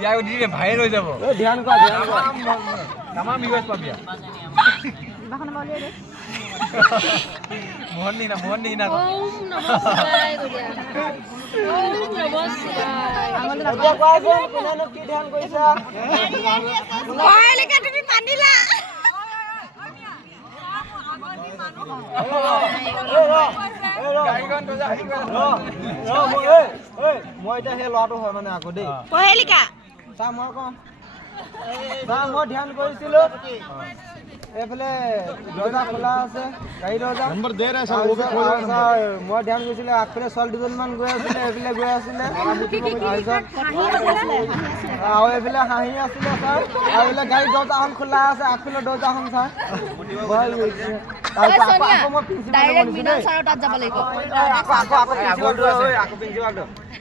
ইয়াক দিলে ভাইৰেল হৈ যাব ধ্যান কৰা তামাম ভিউজ পাবি বিবাহখন বলিয়ে দে মোহন নি না ওম নমঃ শিৱায় গৰিয়া ওম নমঃ শিৱায় এতিয়া কোৱাচোন কোনেনো কি ধ্যান কৰিছা কয়লিকা তুমি মানিলা মই এতিয়া সেই ল'ৰাটো হয় মানে আকৌ দেই কয়লিকা চা মই কওঁ চা মই ধ্যান কৰিছিলোঁ এইফালে দৰ্জা খোলা আছে গাড়ী দৰ্জা নম্বৰ দে ৰে ছাৰ মই ধ্যান কৰিছিলোঁ আগফালে ছোৱালী দুজনীমান গৈ আছিলে এইফালে গৈ আছিলে আৰু এইফালে হাঁহি আছিলে ছাৰ আৰু এইফালে গাড়ী দৰ্জাখন খোলা আছে আগফালে দৰ্জাখন ছাৰ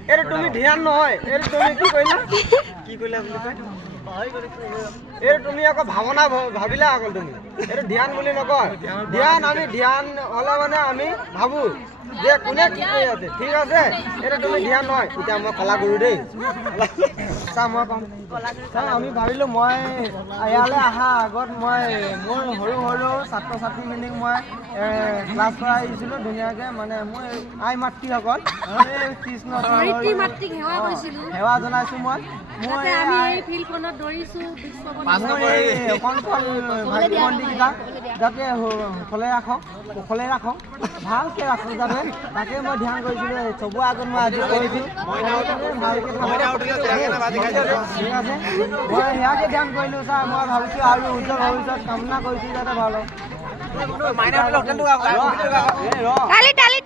এইটো তুমি ধ্যান নহয় এইটো তুমি কি কৰিলা বুলি কয় এইটো তুমি আকৌ ভাৱনা ভাবিলা অকল তুমি এইটো ধ্যান বুলি নকয় ধ্যান আমি ধ্যান হ'লে মানে আমি ভাবোঁ যে কোনে কি কৰি আছে ঠিক আছে এইটো তুমি ধ্যান নহয় এতিয়া মই কলাগুৰু দেই চা মই ক'ম চা আমি ভাবিলোঁ মই ইয়ালৈ অহা আগত মই মোৰ সৰু সৰু ছাত্ৰ ছাত্ৰীখিনিক মই ক্লাছ কৰা আহিছিলোঁ ধুনীয়াকৈ মানে মই আই মাতৃসকল এই কৃষ্ণ সেৱা জনাইছোঁ মই যাতে সুখলে ৰাখক ভালকৈ ৰাখক যাতে তাকে মই ধ্যান কৰিছিলোঁ চবৰে আগত মই আজি কৰিছোঁ ঠিক আছে মই সেয়াকে ধ্যান কৰিলোঁ ছাৰ মই ভাবিছোঁ আৰু উজ্জ্বল ভৱিষ্যত কামনা কৰিছোঁ যাতে ভাল হওক তালি